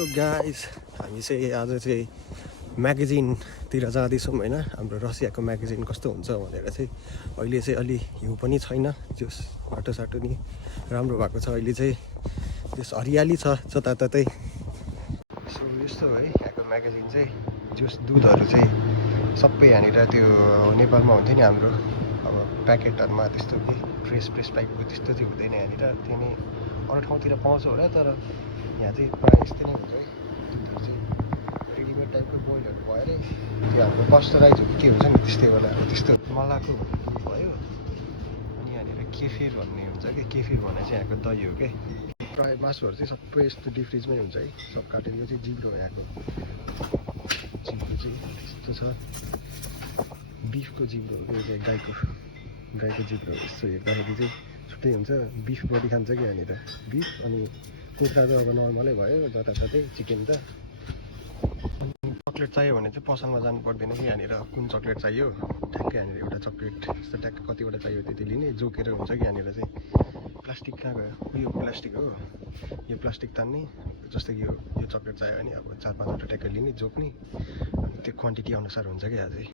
Hello guys, हामी चाहिँ आज चाहिँ म्यागजिनतिर जाँदैछौँ होइन। हाम्रो रसियाको म्यागजिन कस्तो हुन्छ भनेर चाहिँ अहिले चाहिँ अलि हिउँ पनि छैन, जस बाटोसाटो नि राम्रो भएको छ। अहिले चाहिँ त्यस हरियाली छ जताततै। सो यस्तो है यहाँको म्यागजिन चाहिँ, जस दुधहरू चाहिँ सबै यहाँनिर त्यो नेपालमा हुन्थ्यो नि हाम्रो अब प्याकेटहरूमा त्यस्तो कि फ्रेस टाइपको त्यस्तो चाहिँ हुँदैन यहाँनिर। त्यो नै अरू ठाउँतिर पाउँछ होला, तर यहाँ चाहिँ प्रायः यस्तै नै हुन्छ है। दुधहरू चाहिँ रेडिमेड टाइपको बोइलहरू भएरै त्यो हाम्रो पस्चराइज के हुन्छ नि त्यस्तै होला, अब त्यस्तो मलाको भन्ने भयो। अनि यहाँनिर केफिर भन्ने हुन्छ कि, केफिर भने चाहिँ यहाँको दही हो क्या। प्रायः मासुहरू चाहिँ सबै यस्तो डिप फ्रिजमै हुन्छ है, सब काटेर। यो चाहिँ जिब्रो हो यहाँको, जिब्रो चाहिँ त्यस्तो छ। बिफको जिब्रो हो यो चाहिँ, गाईको जिब्रो हो। यस्तो हेर्दाखेरि चाहिँ छुट्टै हुन्छ। बिफ बडी खान्छ कि यहाँनिर, बिफ। अनि कुखुरा त अब नर्मलै भयो जताततै, चिकन त। अनि चक्लेट चाहियो भने चाहिँ पसलमा जानु पर्दैन कि, यहाँनिर कुन चक्लेट चाहियो ठ्याक्कै यहाँनिर एउटा चक्लेट यस्तो ट्याक्कै कतिवटा चाहियो त्यति लिने, जोकेर हुन्छ कि यहाँनिर चाहिँ। प्लास्टिक कहाँ गयो, यो प्लास्टिक हो, यो प्लास्टिक तान्ने। जस्तो कि यो चक्लेट चाहियो भने अब 4-5 वटा ट्याक्कै लिने, जोक्ने। अनि त्यो क्वान्टिटी अनुसार हुन्छ क्या यहाँ चाहिँ।